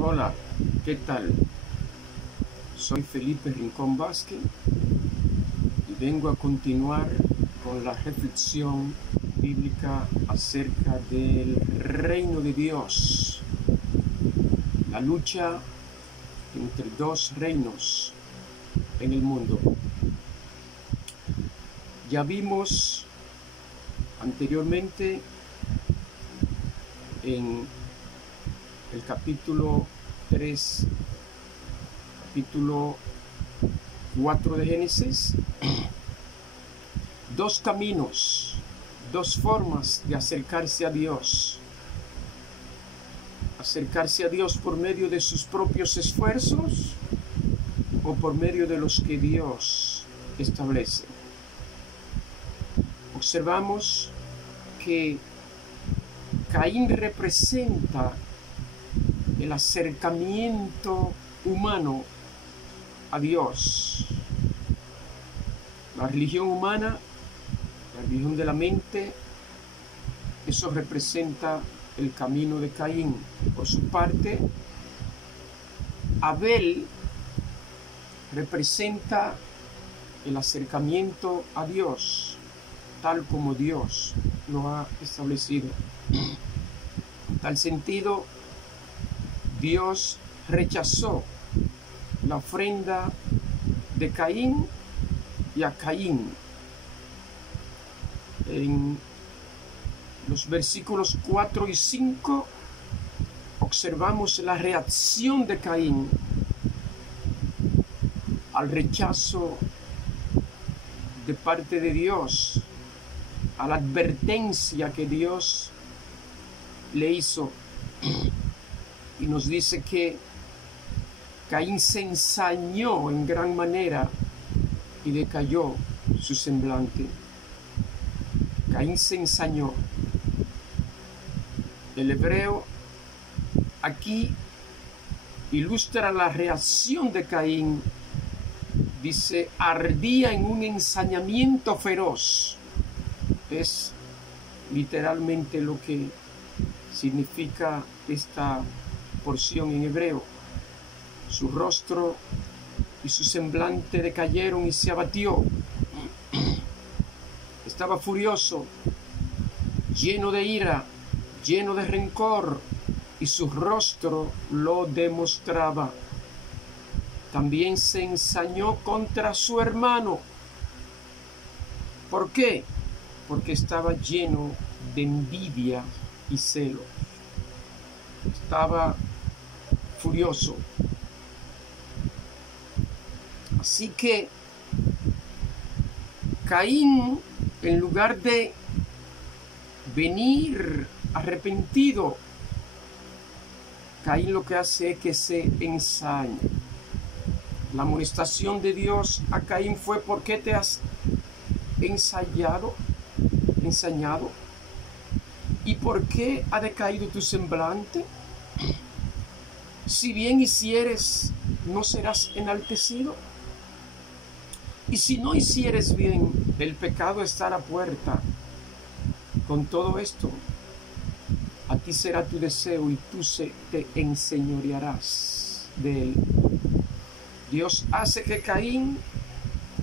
Hola, ¿qué tal? Soy Felipe Rincón Vázquez y vengo a continuar con la reflexión bíblica acerca del reino de Dios, la lucha entre dos reinos en el mundo. Ya vimos anteriormente en el capítulo 3, capítulo 4 de Génesis, dos caminos, dos formas de acercarse a Dios. Acercarse a Dios por medio de sus propios esfuerzos o por medio de los que Dios establece. Observamos que Caín representa el acercamiento humano a Dios. La religión humana, la religión de la mente, eso representa el camino de Caín. Por su parte, Abel representa el acercamiento a Dios, tal como Dios lo ha establecido. En tal sentido, Dios rechazó la ofrenda de Caín y a Caín. En los versículos 4 y 5 observamos la reacción de Caín al rechazo de parte de Dios, a la advertencia que Dios le hizo. Y nos dice que Caín se ensañó en gran manera y decayó su semblante. Caín se ensañó. El hebreo aquí ilustra la reacción de Caín. Dice, ardía en un ensañamiento feroz. Es literalmente lo que significa esta porción en hebreo. Su rostro y su semblante decayeron y se abatió. Estaba furioso, lleno de ira, lleno de rencor, y su rostro lo demostraba. También se ensañó contra su hermano. ¿Por qué? Porque estaba lleno de envidia y celo. Estaba furioso. Así que Caín, en lugar de venir arrepentido, Caín lo que hace es que se ensaña. La amonestación de Dios a Caín fue: ¿por qué te has ensañado? ¿Y por qué ha decaído tu semblante? Si bien hicieres, ¿no serás enaltecido? Y si no hicieres bien, el pecado está a la puerta. Con todo esto, a ti será tu deseo y tú te enseñorearás de él. Dios hace que Caín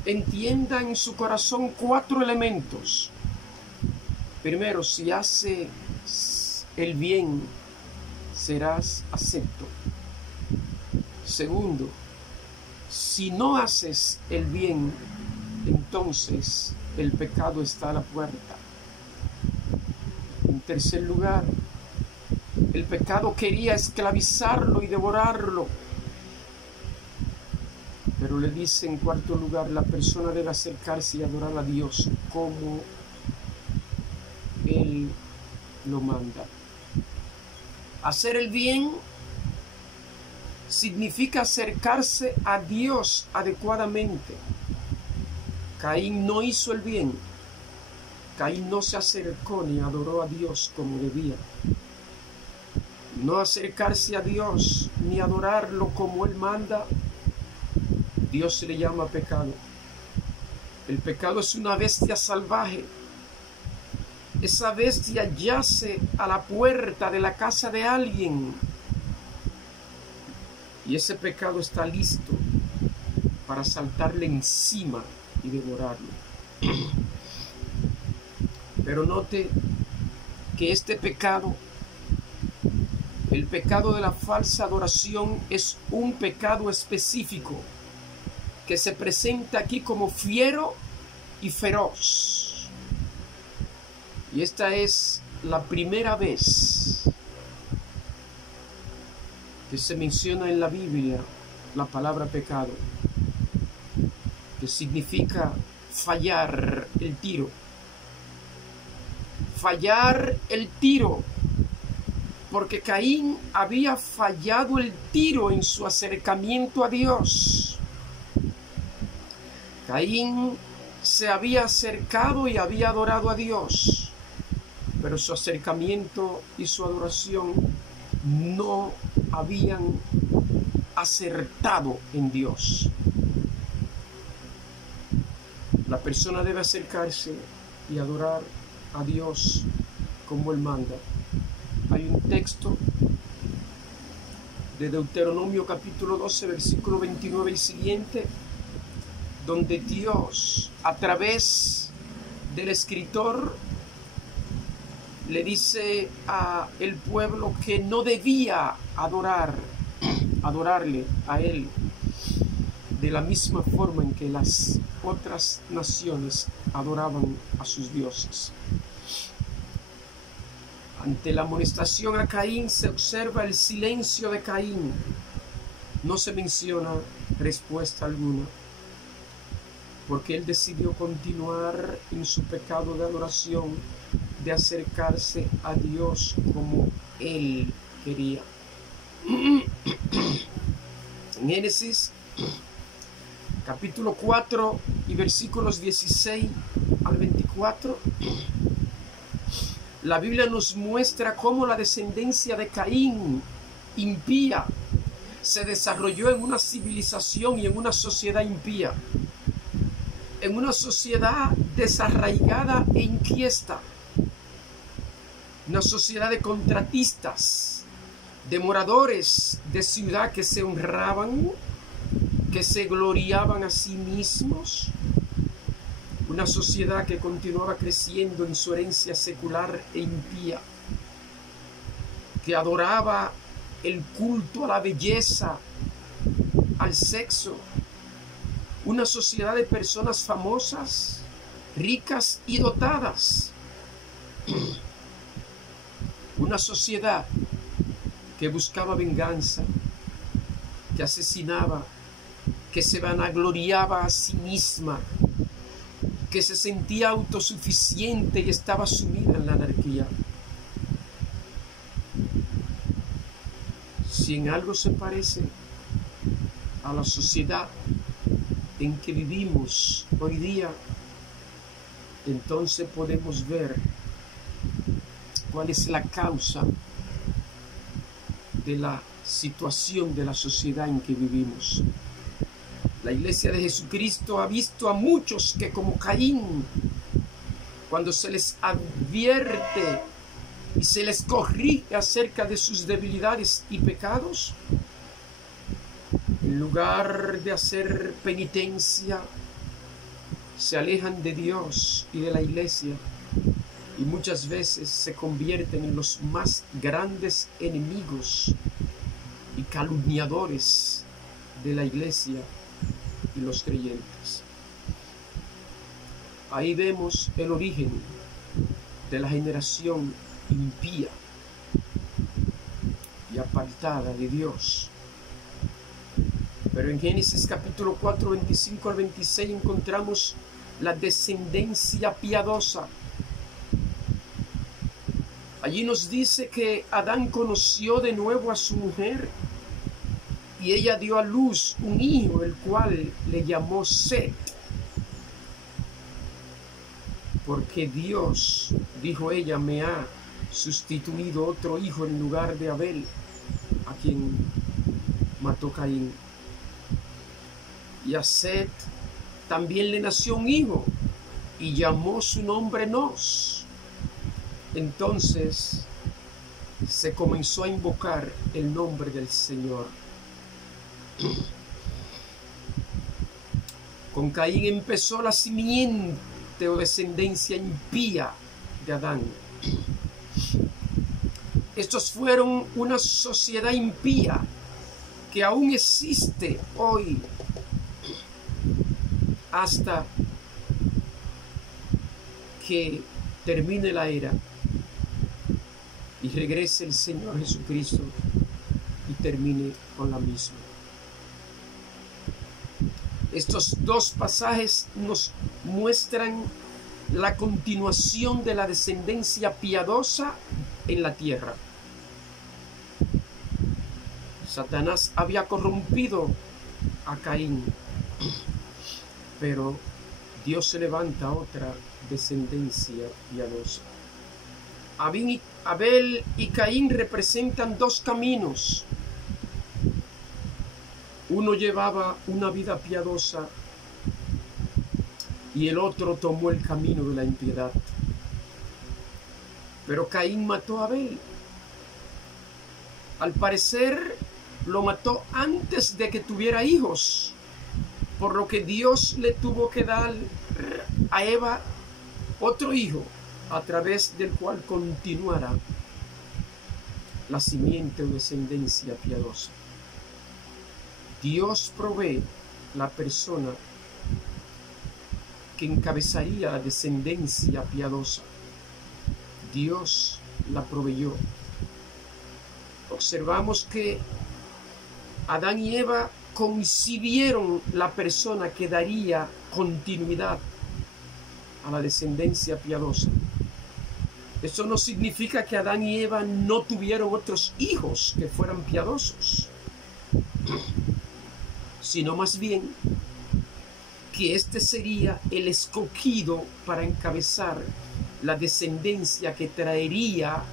entienda en su corazón 4 elementos. Primero, si haces el bien, serás acepto. Segundo, si no haces el bien, entonces el pecado está a la puerta. En tercer lugar, el pecado quería esclavizarlo y devorarlo. Pero le dice en cuarto lugar, la persona debe acercarse y adorar a Dios como Él lo manda. Hacer el bien significa acercarse a Dios adecuadamente. Caín no hizo el bien. Caín no se acercó ni adoró a Dios como debía. No acercarse a Dios ni adorarlo como Él manda, Dios se le llama pecado. El pecado es una bestia salvaje. Esa bestia yace a la puerta de la casa de alguien Y ese pecado está listo para saltarle encima y devorarlo. Pero note que este pecado, el pecado de la falsa adoración, es un pecado específico que se presenta aquí como fiero y feroz. Y esta es la primera vez que se menciona en la Biblia la palabra pecado, que significa fallar el tiro. Fallar el tiro, porque Caín había fallado el tiro en su acercamiento a Dios. Caín se había acercado y había adorado a Dios, pero su acercamiento y su adoración no habían acertado en Dios. La persona debe acercarse y adorar a Dios como Él manda. Hay un texto de Deuteronomio capítulo 12, versículo 29 y siguiente, donde Dios, a través del escritor, le dice a el pueblo que no debía adorarle a Él de la misma forma en que las otras naciones adoraban a sus dioses. Ante la amonestación a Caín se observa el silencio de Caín. No se menciona respuesta alguna, porque él decidió continuar en su pecado de adoración, de acercarse a Dios como él quería. En Génesis capítulo 4 y versículos 16 al 24, la Biblia nos muestra cómo la descendencia de Caín, impía, se desarrolló en una civilización y en una sociedad impía, en una sociedad desarraigada e inquieta, una sociedad de contratistas, de moradores de ciudad que se honraban, que se gloriaban a sí mismos, una sociedad que continuaba creciendo en su herencia secular e impía, que adoraba el culto a la belleza, al sexo, una sociedad de personas famosas, ricas y dotadas, una sociedad que buscaba venganza, que asesinaba, que se vanagloriaba a sí misma, que se sentía autosuficiente y estaba sumida en la anarquía. Si en algo se parece a la sociedad en que vivimos hoy día, entonces podemos ver cuál es la causa de la situación de la sociedad en que vivimos. La Iglesia de Jesucristo ha visto a muchos que, como Caín, cuando se les advierte y se les corrige acerca de sus debilidades y pecados, en lugar de hacer penitencia, se alejan de Dios y de la Iglesia, y muchas veces se convierten en los más grandes enemigos y calumniadores de la Iglesia y los creyentes. Ahí vemos el origen de la generación impía y apartada de Dios. Pero en Génesis capítulo 4, 25 al 26 encontramos la descendencia piadosa. Allí nos dice que Adán conoció de nuevo a su mujer y ella dio a luz un hijo, el cual le llamó Set. Porque Dios, dijo ella, me ha sustituido otro hijo en lugar de Abel, a quien mató Caín. Y a Set también le nació un hijo y llamó su nombre Nos. Entonces se comenzó a invocar el nombre del Señor. Con Caín empezó la simiente o descendencia impía de Adán. Estos fueron una sociedad impía que aún existe hoy hasta que termine la era y regrese el Señor Jesucristo y termine con la misma. Estos dos pasajes nos muestran la continuación de la descendencia piadosa en la tierra. Satanás había corrompido a Caín, pero Dios se levanta otra descendencia piadosa. Abel y Caín representan dos caminos. Uno llevaba una vida piadosa y el otro tomó el camino de la impiedad. Pero Caín mató a Abel. Al parecer lo mató antes de que tuviera hijos, por lo que Dios le tuvo que dar a Eva otro hijo, a través del cual continuará la simiente o descendencia piadosa. Dios provee la persona que encabezaría la descendencia piadosa. Dios la proveyó. Observamos que Adán y Eva concibieron la persona que daría continuidad a la descendencia piadosa. Eso no significa que Adán y Eva no tuvieron otros hijos que fueran piadosos, sino más bien que este sería el escogido para encabezar la descendencia que traería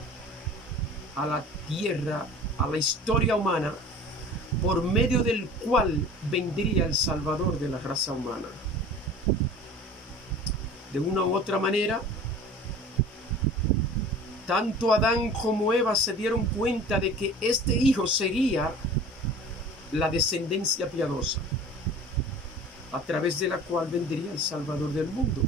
a la tierra, a la historia humana, por medio del cual vendría el Salvador de la raza humana. De una u otra manera, tanto Adán como Eva se dieron cuenta de que este hijo sería la descendencia piadosa, a través de la cual vendría el Salvador del mundo.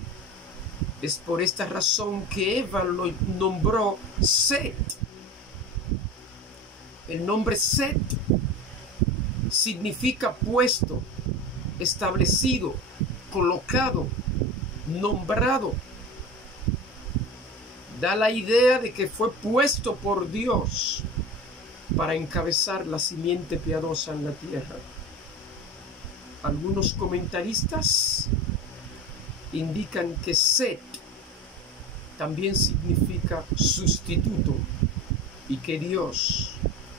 Es por esta razón que Eva lo nombró Set. El nombre Set significa puesto, establecido, colocado, nombrado. Da la idea de que fue puesto por Dios para encabezar la simiente piadosa en la tierra. Algunos comentaristas indican que Set también significa sustituto y que Dios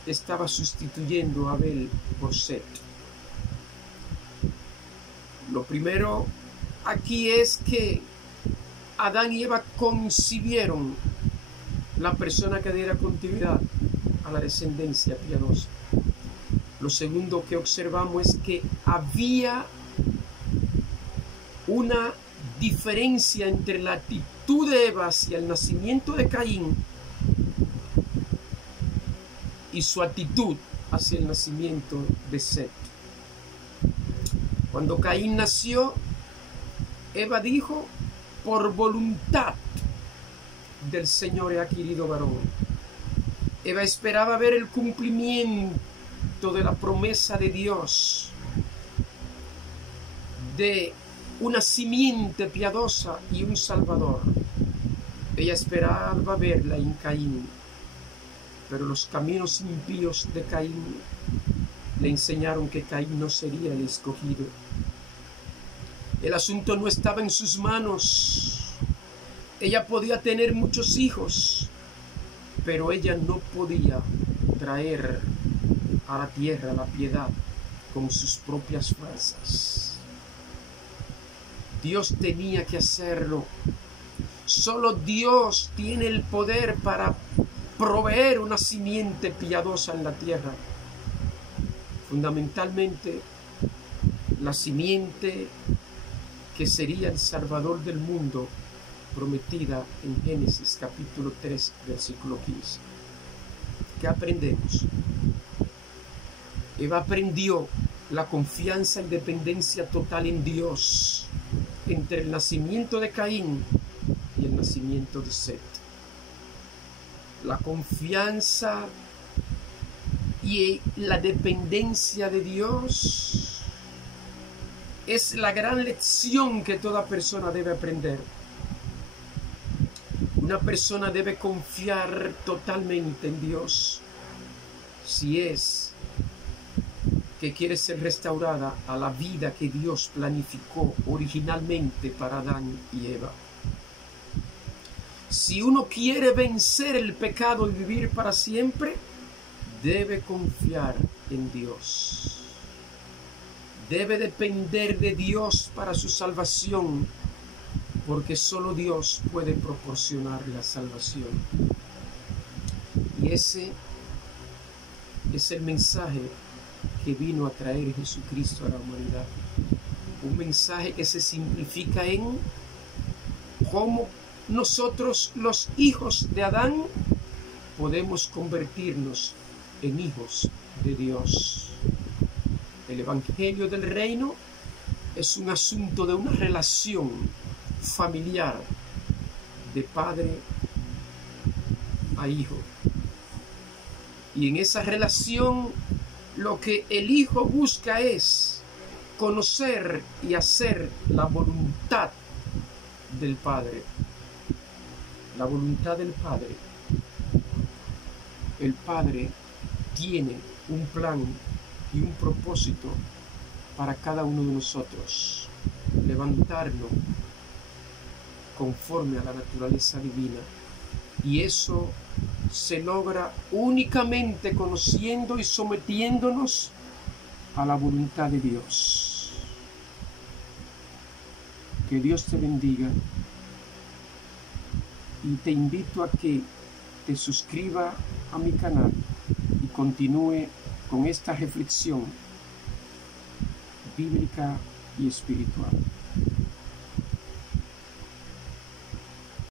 estaba sustituyendo a Abel por Set. Lo primero aquí es que Adán y Eva concibieron la persona que diera continuidad a la descendencia piadosa. Lo segundo que observamos es que había una diferencia entre la actitud de Eva hacia el nacimiento de Caín y su actitud hacia el nacimiento de Set. Cuando Caín nació, Eva dijo: por voluntad del Señor he adquirido varón. Eva esperaba ver el cumplimiento de la promesa de Dios de una simiente piadosa y un Salvador. Ella esperaba verla en Caín, pero los caminos impíos de Caín le enseñaron que Caín no sería el escogido. El asunto no estaba en sus manos. Ella podía tener muchos hijos, pero ella no podía traer a la tierra la piedad con sus propias fuerzas. Dios tenía que hacerlo. Solo Dios tiene el poder para proveer una simiente piadosa en la tierra. Fundamentalmente, la simiente que sería el Salvador del mundo, prometida en Génesis capítulo 3, versículo 15. ¿Qué aprendemos? Eva aprendió la confianza y dependencia total en Dios entre el nacimiento de Caín y el nacimiento de Set. La confianza y la dependencia de Dios es la gran lección que toda persona debe aprender. Una persona debe confiar totalmente en Dios si es que quiere ser restaurada a la vida que Dios planificó originalmente para Adán y Eva. Si uno quiere vencer el pecado y vivir para siempre, debe confiar en Dios. Debe depender de Dios para su salvación, porque solo Dios puede proporcionar la salvación. Y ese es el mensaje que vino a traer Jesucristo a la humanidad. Un mensaje que se simplifica en cómo nosotros, los hijos de Adán, podemos convertirnos en hijos de Dios. El Evangelio del Reino es un asunto de una relación familiar de padre a hijo. Y en esa relación lo que el hijo busca es conocer y hacer la voluntad del Padre. La voluntad del Padre. El Padre tiene un plan y un propósito para cada uno de nosotros. Levantarlo conforme a la naturaleza divina. Y eso se logra únicamente conociendo y sometiéndonos a la voluntad de Dios. Que Dios te bendiga y te invito a que te suscribas a mi canal y continúe con esta reflexión bíblica y espiritual.